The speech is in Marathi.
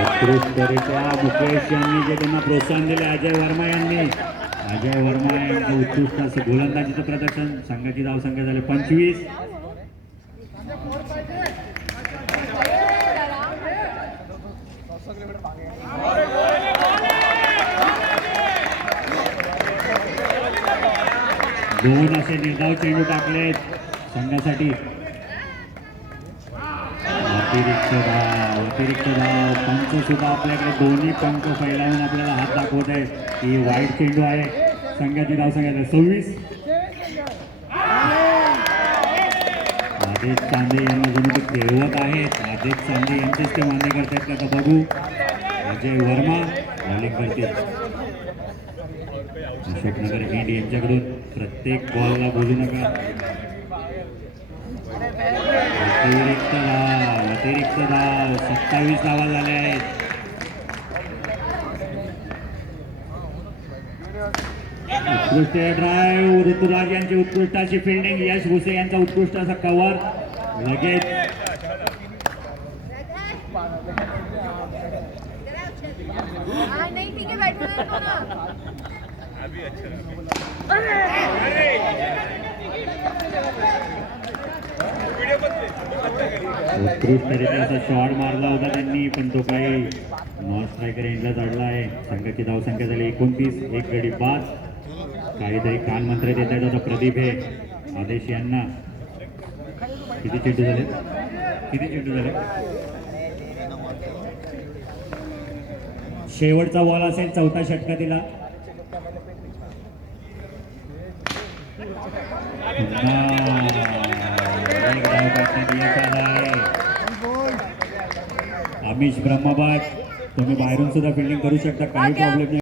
उत्कृष्टरित्या मुकेश यांनी जे त्यांना प्रोत्साहन दिले अजय वर्मा यांनी, अजय वर्मा यांचं उत्कृष्ट असे गोलंदाजीचं प्रदर्शन. संघाची धावसंख्या झाली 25. दोन असे निर्धाव चेंडू टाकले संघासाठी. अतिरिक्त धाव पंच सुद्धा आपल्याकडे दोन्ही पंख फैलावून आपल्याला हात दाखवत आहे की वाईट चेंडू आहे. संघाची धावसंख्या 26. आदेश चांदे यांना जणू ते खेळवत आहेत. आदेश चांदे यांचेच ते मान्य करतायत का आता बघू. अजय वर्मा बॉलिंग करतील. अशोकनगर हिंद यांच्याकडून प्रत्येक बॉलला बोलू नका. अतिरिक्त धाव 27 धावा झाल्या आहेत. उत्कृष्ट ड्राईव्ह ऋतुराज यांची उत्कृष्ट अशी फिल्डिंग. यश भुसे यांचा उत्कृष्ट असा कव्हर. लगेच उत्कृष्टरित्या असा शॉट मारला होता त्यांनी, पण तो काही नॉन स्ट्रायकर एंडला चढला आहे. संघाची धावसंख्या झाली 29. एक गडी बाद. काहीतरी कान मंत्र देत आहेत आता प्रदीप हे आदेश यांना. किती चेंडू झाले? शेवटचा बॉल असेल चौथा षटकातीला. अमिश ब्रह्मभट, तुम्ही बाहेरून सुद्धा फिल्डिंग करू शकता, काही प्रॉब्लेम नाही.